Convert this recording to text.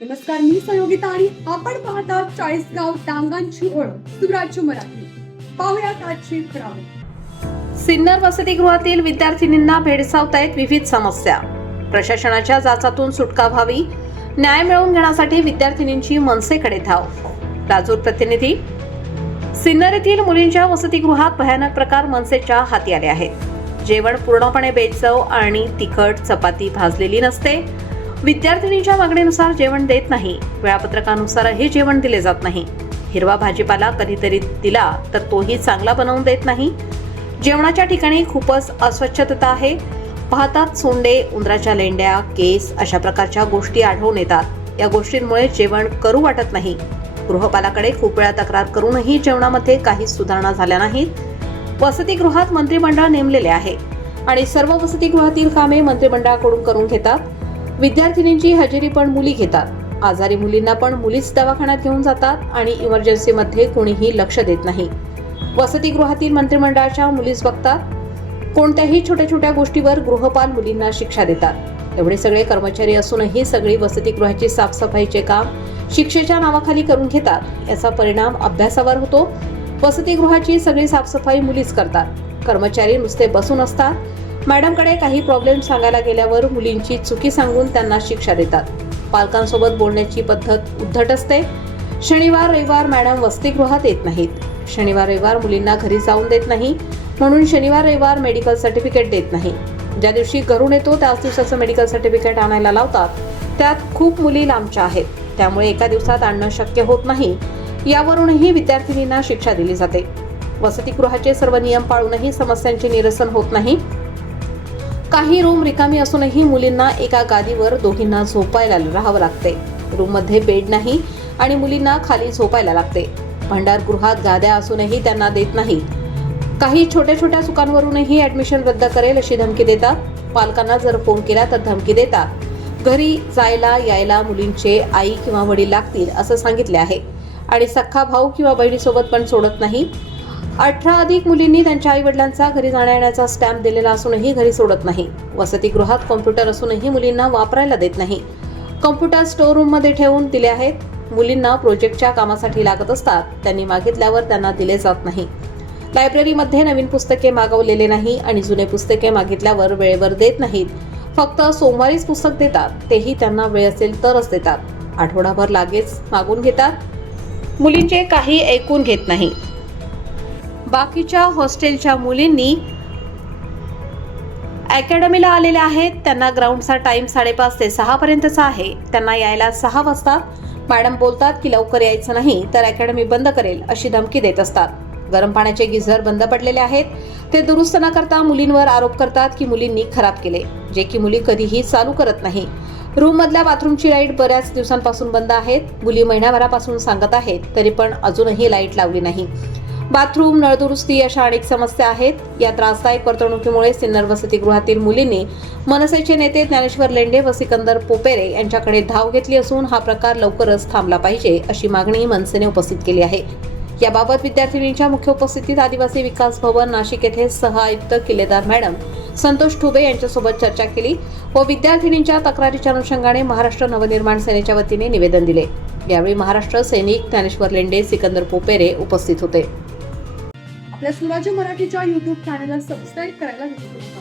नमस्कार, मी सहयोगिता आणि आपण पाहता चाळीसगाव डांगांची ओळख सुराज्य मराठी. पाहुयात आजची खबरं. सिन्नर वसतिगृहातील विद्यार्थिनींना भेडसावतायत विविध समस्या. प्रशासनाच्या जाचातून सुटका व्हावी, न्याय मिळवून घेण्यासाठी विद्यार्थिनींची मनसेकडे धाव. राजूर प्रतिनिधी. सिन्नर येथील मुलींच्या वसतिगृहात भयानक प्रकार मनसेच्या हाती आले आहेत. जेवण पूर्णपणे बेचव आणि तिखट चपाती भाजलेली नसते. विद्यार्थिनींच्या मागणीनुसार जेवण देत नाही. वेळापत्रकानुसारही जेवण दिले जात नाही. हिरवा भाजीपाला कधीतरी दिला तर तोही चांगला बनवून देत नाही. जेवणाच्या ठिकाणी खूपच अस्वच्छता आहे. पाहतात सोंडे, उंदराच्या लेंड्या, केस अशा प्रकारच्या गोष्टी आढळून येतात. या गोष्टींमुळे जेवण करू वाटत नाही. गृहपालाकडे खूप वेळा तक्रार करूनही जेवणामध्ये काही सुधारणा झाल्या नाहीत. वसतिगृहात मंत्रिमंडळ नेमलेले आहे आणि सर्व वसतिगृहातील कामे मंत्रिमंडळाकडून करून घेतात. विद्यार्थिनींची हजेरी पण मुली घेतात. आजारी मुलींना पण मुलीच दवाखान्यात घेऊन जातात आणि इमर्जन्सीमध्ये कोणीही लक्ष देत नाही. वसतिगृहातील मंत्रिमंडळाच्या मुलीच बघतात. कोणत्याही छोट्या छोट्या गोष्टीवर गृहपाल मुलींना शिक्षा देतात. एवढे सगळे कर्मचारी असूनही सगळी वसतिगृहाची साफसफाईचे काम शिक्षेच्या नावाखाली करून घेतात. याचा परिणाम अभ्यासावर होतो. वसतिगृहाची सगळी साफसफाई मुलीच करतात. कर्मचारी नुसते बसून असतात. मॅडमकडे काही प्रॉब्लेम सांगायला गेल्यावर मुलींची चुकी सांगून त्यांना शिक्षा देतात. पालकांसोबत बोलण्याची पद्धत उद्धट असते. शनिवार रविवार मॅडम वसतिगृहात येत नाहीत. शनिवार रविवार मुलींना घरी जाऊन देत नाही, म्हणून शनिवार रविवार मेडिकल सर्टिफिकेट देत नाही. ज्या दिवशी घरून येतो त्याच दिवसाचं मेडिकल सर्टिफिकेट आणायला लावतात. त्यात खूप मुली लांबच्या आहेत, त्यामुळे एका दिवसात आणणं शक्य होत नाही. यावरूनही विद्यार्थिनींना शिक्षा दिली जाते. वसतिगृहाचे सर्व नियम पाळूनही समस्यांचे निरसन होत नाही. काही रूम रिकामी असूनही मुलींना एका गादीवर दोघींना झोपायला राहावं लागते. रूममध्ये बेड नाही आणि मुलींना खाली झोपायला लागते. भंडारगृहात गाद्या असूनही त्यांना देत नाही. काही छोट्या छोट्या चुकांवरूनही ऍडमिशन रद्द करेल अशी धमकी देतात. पालकांना जर फोन केला तर धमकी देतात. घरी जायला यायला मुलींचे आई किंवा वडील लागतील असं सांगितले आहे आणि सख्खा भाऊ किंवा बहिणीसोबत पण सोडत नाही. 18 मुलींनी त्यांच्या आई वडिलांचा घरी जाण्याचा स्टॅम्प दिलेला असूनही घरी सोडत नाही. वसतिगृहात कॉम्प्युटर असूनही मुलींना वापरायला देत नाही. कॉम्प्युटर स्टोर रूम मध्ये ठेवून दिले आहेत. मुलींना प्रोजेक्टच्या कामासाठी लागत असतात. त्यांनी मागितल्यावर त्यांना दिले जात नाही. लायब्ररीमध्ये नवीन पुस्तके मागवलेले नाही आणि जुने पुस्तके मागितल्यावर वेळेवर देत नाहीत. फक्त सोमवारीच पुस्तक देतात, तेही त्यांना वेळ असेल तरच देतात. आठवडाभर लागेच मागून घेतात. मुलींचे काही ऐकून घेत नाही. बाकीच्या हॉस्टेलच्या मुलींनी अकॅडमीला आलेल्या आहेत. त्यांना ग्राउंडचा टाइम 5:30 ते 6 पर्यंतचा आहे. त्यांना यायला 6 वाजतात. मॅडम बोलतात की लवकर यायचं नाही तर अकॅडमी बंद करेल अशी धमकी देत असतात. गरम पाण्याचे गिझर बंद पडलेले आहेत. ते दुरुस्त न करता मुलींवर आरोप करतात की मुलींनी खराब केले, जे की मुली कधीही चालू करत नाही. रूम मधल्या बाथरूमची लाईट बऱ्याच दिवसांपासून बंद आहेत. मुली महिन्याभरापासून सांगत आहेत तरी पण अजूनही लाईट लावली नाही. बाथरूम, नळ दुरुस्ती अशा अनेक समस्या आहेत. या त्रासदायक वर्तणुकीमुळे सिन्नर वसतिगृहातील मुलींनी मनसेचे नेते ज्ञानेश्वर लेंडे व सिकंदर पोपेरे यांच्याकडे धाव घेतली असून हा प्रकार लवकरच थांबला पाहिजे अशी मागणी मनसेने उपस्थित केली आहे. याबाबत विद्यार्थिनींच्या मुख्य उपस्थितीत आदिवासी विकास भवन नाशिक येथे सह आयुक्त किल्लेदार मॅडम संतोष ठुबे यांच्यासोबत चर्चा केली व विद्यार्थिनींच्या तक्रारीच्या अनुषंगाने महाराष्ट्र नवनिर्माण सेनेच्या वतीने निवेदन दिले. यावेळी महाराष्ट्र सैनिक ज्ञानेश्वर लेंडे, सिकंदर पोपेरे उपस्थित होते. आपल्या सुराज्य मराठीच्या YouTube चॅनलला सबस्क्राईब करायला विसरू नका.